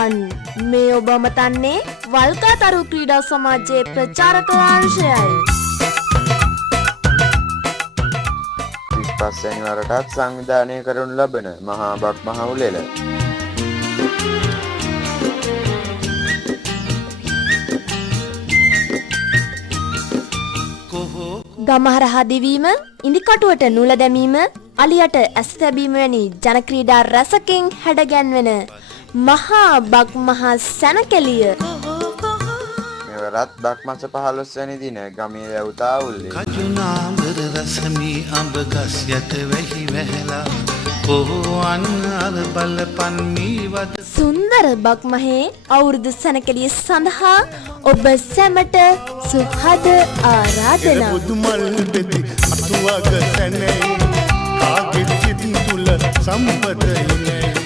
1 මේ ඔබ මතන්නේ වල්කාතරු ක්‍රීඩා සමාජයේ ප්‍රචාරක අංශයයි. 35 වෙනිවරටත් සංවිධානය කරනු ලබන මහා බක් මහ උළෙල ගමහරහා දිවීම, ඉදිකටුවට නූල දැමීම, අලියට ඇස් තැබීම වැනි ජන ක්‍රීඩා රසකින් හැඩගැන්වෙන මහා බක් මහා සැනකෙළිය මෙවරත් බක් මස 15 වැනි දින ගමේ වැවුතා උල්ලේ කජුනාඹර රසමී අඹ ගස් යට වෙහි වැහැලා කොහොන් අර බලපන් මීවත සුන්දර බක් මහේ අවුරුදු සැනකෙළිය සඳහා ඔබ සැමට සුහද ආරාධනා. බුදුමල් බෙති අතුවග සැනේ කාගේ සිත් තුල සම්පත ඉන්නේ